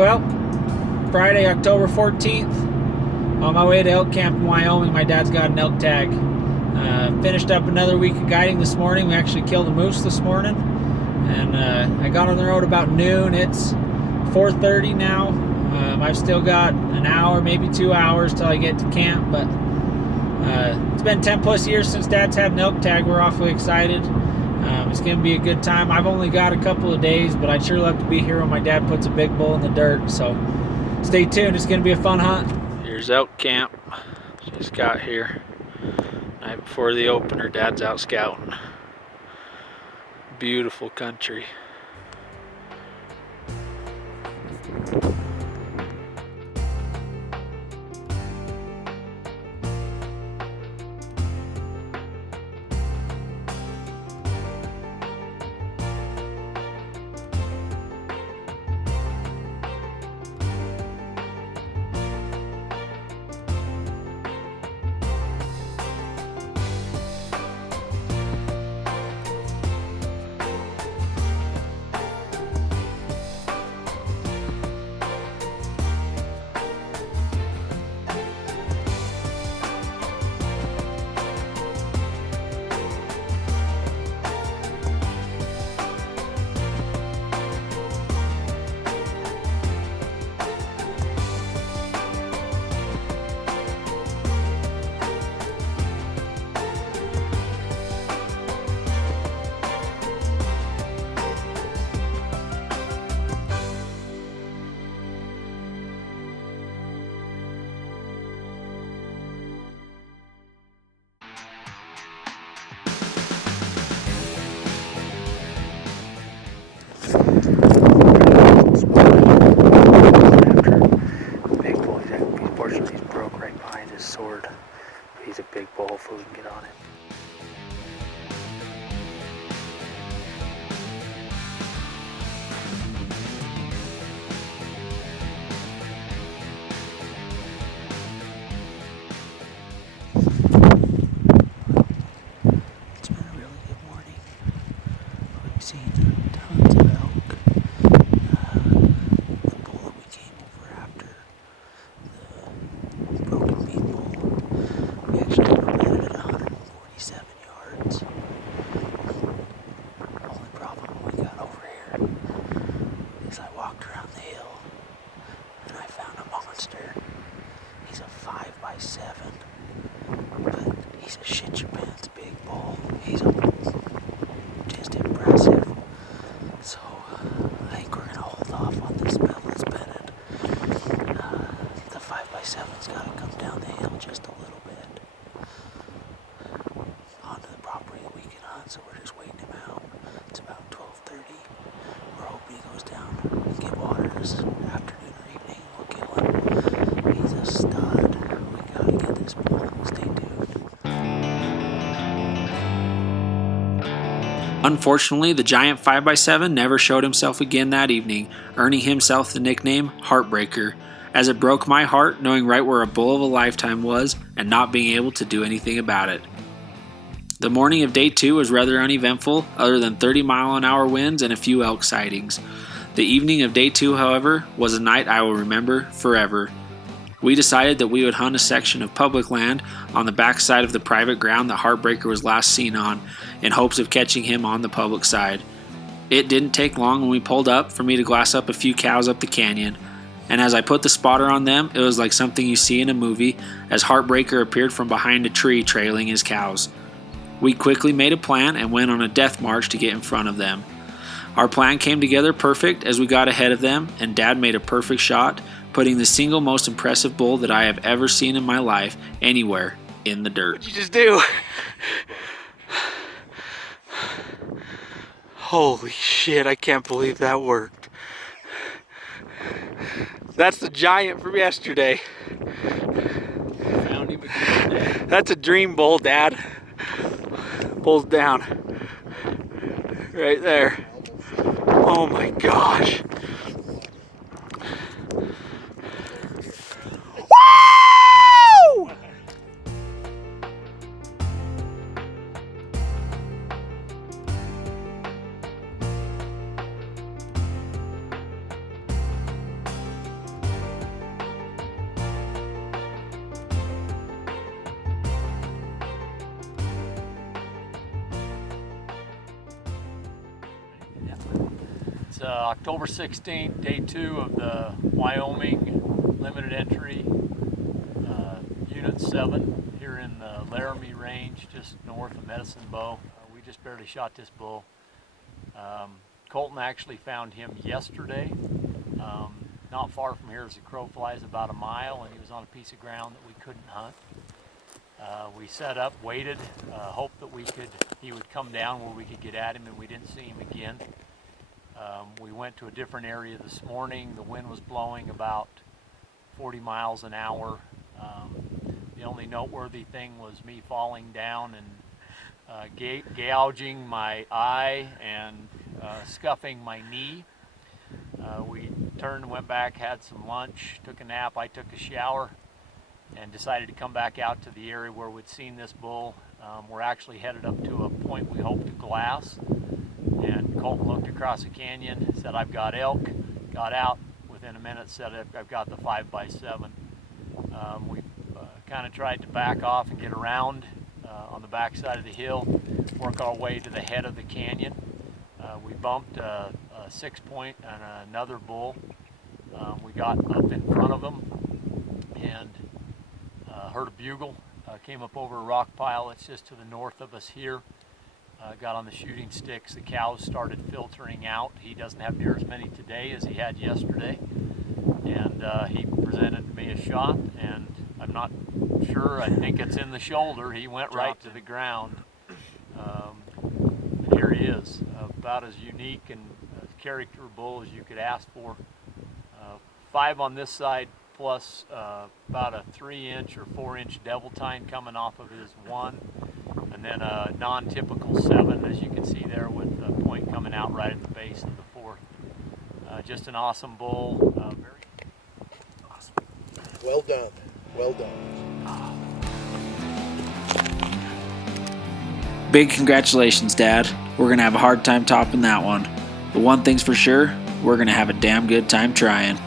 Well, Friday, October 14th, on my way to elk camp in Wyoming, my dad's got an elk tag. Finished up another week of guiding this morning. We actually killed a moose this morning, and I got on the road about noon. It's 4:30 now. I've still got an hour, maybe 2 hours till I get to camp, but it's been 10 plus years since Dad's had an elk tag. We're awfully excited. It's going to be a good time. I've only got a couple of days, but I'd sure love to be here when my dad puts a big bull in the dirt. So stay tuned. It's going to be a fun hunt. Here's elk camp. Just got here. Night before the opener, Dad's out scouting. Beautiful country. Unfortunately, he's broke right behind his sword. He's a big bull, hopefully we can get on him. It's been a really good morning. We've seen tons of elk. The bull that we came over after, the broken meat bull, we actually landed at 147 yards. Only problem when we got over here is I walked around the hill and I found a monster. He's a 5x7, but he's a shit your pants big bull. He's just impressive. So I think we're gonna hold off on this beltless bedded. The 5x7's gotta come down the hill just a little bit onto the property that we can hunt, so we're just waiting him out. It's about 12:30. We're hoping he goes down and get water this afternoon or evening. We'll kill him. He's a stud. We gotta get this bull. Stay tuned. Unfortunately, the giant 5x7 never showed himself again that evening, earning himself the nickname Heartbreaker, as it broke my heart knowing right where a bull of a lifetime was and not being able to do anything about it. The morning of day 2 was rather uneventful, other than 30-mile-an-hour winds and a few elk sightings. The evening of day 2, however, was a night I will remember forever. We decided that we would hunt a section of public land on the backside of the private ground that Heartbreaker was last seen on, in hopes of catching him on the public side. It didn't take long when we pulled up for me to glass up a few cows up the canyon, and as I put the spotter on them, it was like something you see in a movie, as Heartbreaker appeared from behind a tree trailing his cows. We quickly made a plan and went on a death march to get in front of them. Our plan came together perfect as we got ahead of them, and Dad made a perfect shot, putting the single most impressive bull that I have ever seen in my life anywhere in the dirt. What'd you just do? Holy shit, I can't believe that worked. That's the giant from yesterday. Found him again. That's a dream bull, Dad. Bull's down. Right there. Oh my gosh. Woo! It's October 16th, day 2 of the Wyoming limited entry, Unit 7 here in the Laramie Range, just north of Medicine Bow. We just barely shot this bull. Colton actually found him yesterday, not far from here as the crow flies, about a mile, and he was on a piece of ground that we couldn't hunt. We set up, waited, hoped that he would come down where we could get at him, and we didn't see him again. We went to a different area this morning. The wind was blowing about 40 miles an hour. The only noteworthy thing was me falling down and gouging my eye and scuffing my knee. We turned and went back, had some lunch, took a nap. I took a shower and decided to come back out to the area where we'd seen this bull. We're actually headed up to a point we hope to glass. And Colton looked across the canyon, said, "I've got elk." Got out within a minute, said, "I've got the 5x7. We kind of tried to back off and get around on the back side of the hill, work our way to the head of the canyon. We bumped a 6-point and another bull. We got up in front of them and heard a bugle. Came up over a rock pile that's just to the north of us here. Got on the shooting sticks. The cows started filtering out. He doesn't have near as many today as he had yesterday. And he presented me a shot, and I'm not sure. I think it's in the shoulder. He went right to the ground. And here he is, about as unique and character bull as you could ask for. 5 on this side, plus about a 3-inch or 4-inch devil tine coming off of his 1. And then a non-typical 7, as you can see there, with the point coming out right at the base of the 4th. Just an awesome bull. Very awesome. Well done. Well done. Big congratulations, Dad. We're going to have a hard time topping that one. But one thing's for sure, we're going to have a damn good time trying.